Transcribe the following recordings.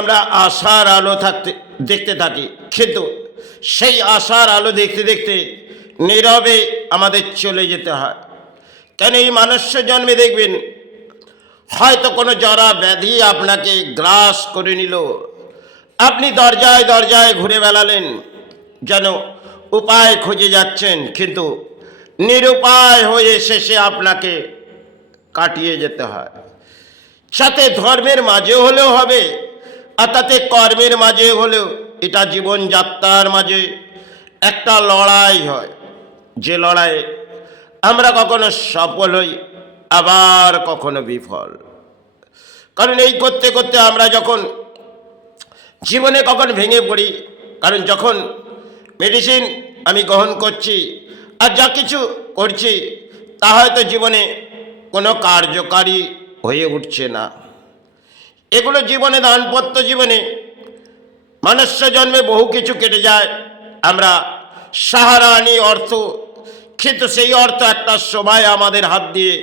আমরা আশার আলো দেখতে থাকি, কিন্তু সেই আশার আলো দেখতে দেখতে নীরবে আমাদের চলে যেতে হয়। কেন এই মনুষ্য জন্মে দেখবেন হয়তো কোনো জরা ব্যাধি আপনাকে গ্রাস করে নিল, আপনি দরজায় দরজায় ঘুরে বেড়ালেন, যেন উপায় খুঁজে যাচ্ছেন, কিন্তু নিরুপায় হয়ে শেষে আপনাকে কাটিয়ে যেতে হয়। সাথে ধর্মের মাঝে হলেও হবে, আর তাতে কর্মের মাঝে হলেও এটা জীবনযাত্রার মাঝে একটা লড়াই হয়, যে লড়াইয়ে আমরা কখনো সফল হই, আবার কখনো বিফল। কারণ এই করতে করতে আমরা যখন জীবনে কখন ভেঙে পড়ি, কারণ যখন মেডিসিন আমি গ্রহণ করছি আর যা কিছু করছি তা হয়তো জীবনে কোনো কার্যকারী হয়ে উঠছে না। এগুলো জীবনে দাম্পত্য জীবনে মনুষ্য জন্মে বহু কিছু কেটে যায়, আমরা সাহারা আনি অর্থ, কিন্তু সেই অর্থ একটা সময় আমাদের হাত দিয়ে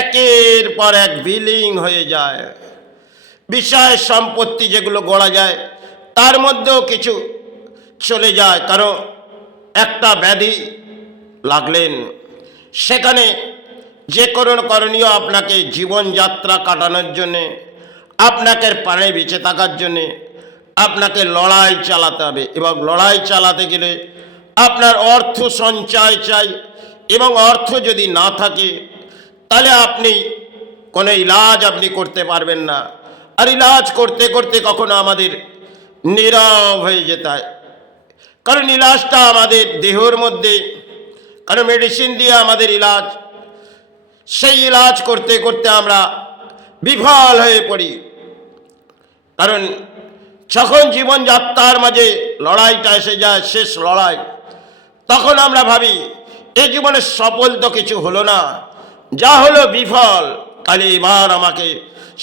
একের পর এক বিলীন হয়ে যায়। বিষয় সম্পত্তি যেগুলো গড়া যায় তার মধ্যেও কিছু চলে যায়, কারণ একটা ব্যাধি লাগলেন, সেখানে যে কোনো করণীয় আপনাকে জীবনযাত্রা কাটানোর জন্যে, আপনাকে প্রাণে বেঁচে থাকার জন্যে আপনাকে লড়াই চালাতে হবে। এবং লড়াই চালাতে গেলে আপনার অর্থ সঞ্চয় চাই, এবং অর্থ যদি না থাকে তাহলে আপনি কোনো ইলাজ আপনি করতে পারবেন না। আর ইলাজ করতে করতে কখনো আমাদের নীরব হয়ে যেতে হয়, কারণ ইলাজটা আমাদের দেহের মধ্যে, কারণ মেডিসিন দিয়ে আমাদের ইলাজ, সেই ইলাজ করতে করতে আমরা বিফল হয়ে পড়ি। কারণ যখন জীবনযাত্রার মাঝে লড়াইটা এসে যায়, শেষ লড়াই, তখন আমরা ভাবি এই জীবনে সফল তো কিছু হলো না, যা হলো বিফল, তাহলে এবার আমাকে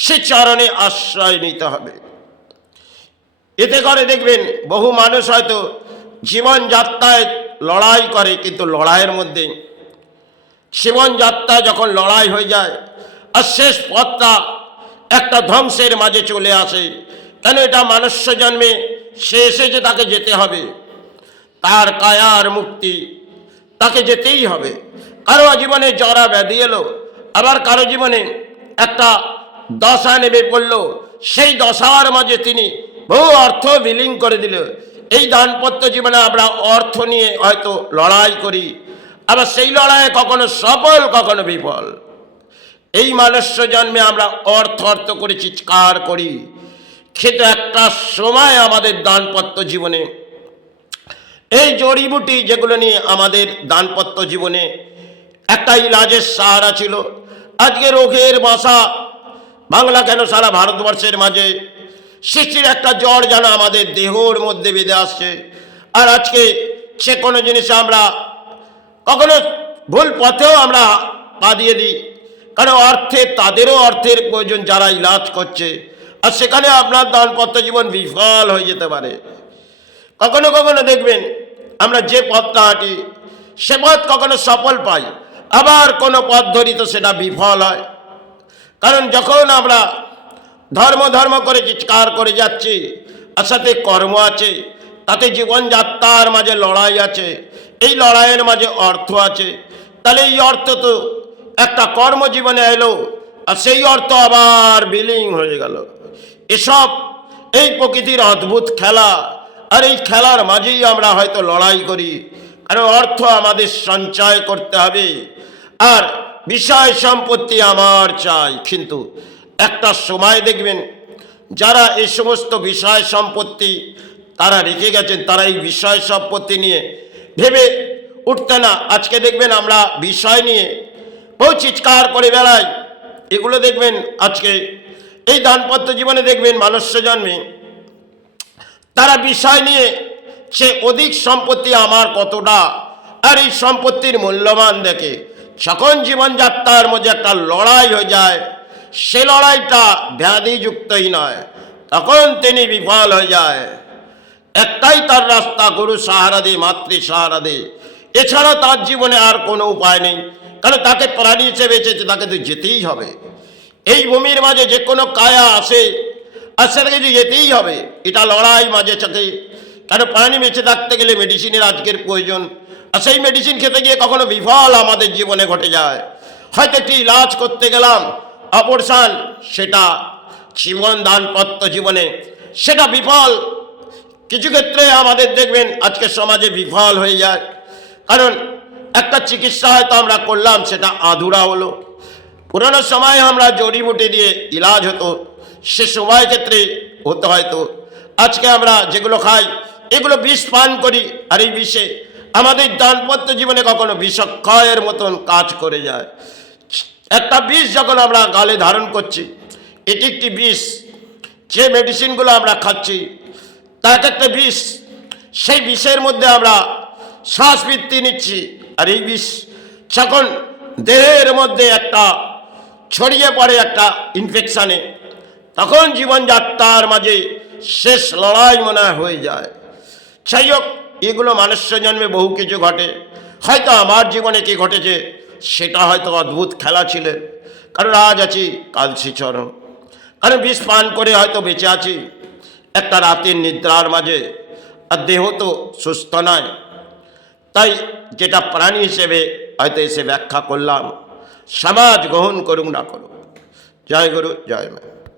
সে চরণে আশ্রয় নিতে হবে। এতে করে দেখবেন বহু মানুষ হয়তো জীবনযাত্রায় লড়াই করে, কিন্তু লড়াইয়ের মধ্যে জীবনযাত্রা যখন লড়াই হয়ে যায় আর শেষ পথটা একটা ধ্বংসের মাঝে চলে আসে, কেন এটা মনুষ্য জন্মে সে এসেছে, তাকে যেতে হবে, তার কায়ার মুক্তি, তাকে যেতেই হবে। কারো জীবনে জরা ব্যাধি এলো, আবার কারো জীবনে একটা দশা নেমে পড়লো, সেই দশার মাঝে তিনি বহু অর্থ বিলীন করে দিল। এই দাম্পত্য জীবনে আমরা অর্থ নিয়ে হয়তো লড়াই করি, আবার সেই লড়াইয়ে কখনো সফল কখনো বিফল। এই মনুষ্য জন্মে আমরা অর্থ অর্থ করে চিৎকার করি, কিন্তু একটা সময় আমাদের দাম্পত্য জীবনে এই জড়িবুটি যেগুলো নিয়ে আমাদের দাম্পত্য জীবনে একটা ইলাজের সাহারা ছিল। আজকে রোগের বাসা বাংলা কেন সারা ভারতবর্ষের মাঝে সৃষ্টির একটা জ্বর যেন আমাদের দেহর মধ্যে বেঁধে আসছে। আর আজকে সে কোনো জিনিসে আমরা কখনো ভুল পথেও আমরা পা দিয়ে দিই, কারণ তাদেরও অর্থের প্রয়োজন যারা ইলাজ করছে, আর সেখানে আপনার দাম্পত্য জীবন বিফল হয়ে যেতে পারে। কখনো কখনো দেখবেন আমরা যে পথটা হাঁটি সে পথ কখনো সফল পাই, আবার কোনো পথ ধরি তো সেটা বিফল হয়। কারণ যখন আমরা ধর্ম ধর্ম করে চিৎকার করে যাচ্ছি, আর সাথে কর্ম আছে, তাতে জীবনযাত্রার মাঝে লড়াই আছে, এই লড়াইয়ের মাঝে অর্থ আছে, তাহলে এই অর্থ তো একটা কর্মজীবনে এলো, আর সেই অর্থ আবার বিলীন হয়ে গেল। এসব এই প্রকৃতির অদ্ভুত খেলা, আর এই খেলার মাঝেই আমরা হয়তো লড়াই করি, কারণ অর্থ আমাদের সঞ্চয় করতে হবে, আর বিষয় সম্পত্তি আমার চাই। কিন্তু একটা সময় দেখবেন যারা এই সমস্ত বিষয় সম্পত্তি তারা রেখে গেছেন, তারা এই বিষয় সম্পত্তি নিয়ে ভেবে উঠতে না। আজকে দেখবেন আমরা বিষয় নিয়ে বহু চিৎকার করে বেড়াই। এগুলো দেখবেন আজকে এই দাম্পত্য জীবনে দেখবেন মনুষ্য জন্মে তারা বিষয় নিয়ে সে অধিক সম্পত্তি আমার কতটা, আর এই সম্পত্তির মূল্যমান দেখে যখন জীবনযাত্রার মধ্যে একটা লড়াই হয়ে যায়, সে লড়াইটা ব্যাধিযুক্তই নয়, তখন তিনি বিফল হয়ে যায়। একটাই তার রাস্তা, গুরু সাহারা দে, মাতৃ সাহারা দে, এছাড়া তার জীবনে আর কোনো উপায় নেই, কারণ তাকে প্রাণী হিসেবে বেঁচেছে, তাকে তো যেতেই হবে। এই ভূমির মাঝে যে কোনো কায়া আসে আর সেটাকে যে যেতেই হবে, এটা লড়াই মাঝে সাথে। কেন প্রাণী বেঁচে থাকতে গেলে মেডিসিনের আজকের প্রয়োজন, আর সেই মেডিসিন খেতে গিয়ে কখনো বিফল আমাদের জীবনে ঘটে যায়। হয়তো একটি ইলাজ করতে গেলাম, অপারেশন, সেটা জীবন দানপত্র জীবনে সেটা বিফল। কিছু ক্ষেত্রে আমাদের দেখবেন আজকে সমাজে বিফল হয়ে যায়, কারণ একটা চিকিৎসা হয়তো আমরা করলাম, সেটা আধুরা হলো। পুরোনো সময় আমরা জড়িবুটি দিয়ে ইলাজ হতো, সে সময় ক্ষেত্রে হতো হয়তো। আজকে আমরা যেগুলো খাই এগুলো বিষ পান করি, আর এই বিষে আমাদের দাম্পত্য জীবনে কখনো বিষক্ষয়ের মতন কাজ করে যায়। একটা বিষ যখন আমরা গালে ধারণ করছি, এটি একটি বিষ। যে মেডিসিনগুলো আমরা খাচ্ছি তা এক একটা বিষ। সেই বিষের মধ্যে আমরা শ্বাস বৃত্তি নিচ্ছি, আর এই বিষ যখন দেহের মধ্যে একটা ছড়িয়ে পড়ে একটা ইনফেকশানে, তখন জীবনযাত্রার মাঝে শেষ লড়াই মনে হয়ে যায়। যাই হোক, এগুলো মনুষ্য জন্মে বহু কিছু ঘটে। হয়তো আমার জীবনে কি ঘটেছে সেটা হয়তো অদ্ভুত খেলা ছিল, কারণ আজ আছি কাল শ্রীচরণ, কারণ বিষ পান করে হয়তো বেঁচে আছি একটা রাতের নিদ্রার মাঝে, আর দেহ তো সুস্থ নয়। তাই যেটা প্রাণী হিসেবে হয়তো এসে ব্যাখ্যা করলাম, সমাজ গ্রহণ করুক না করুক। জয় গুরু, জয় মা।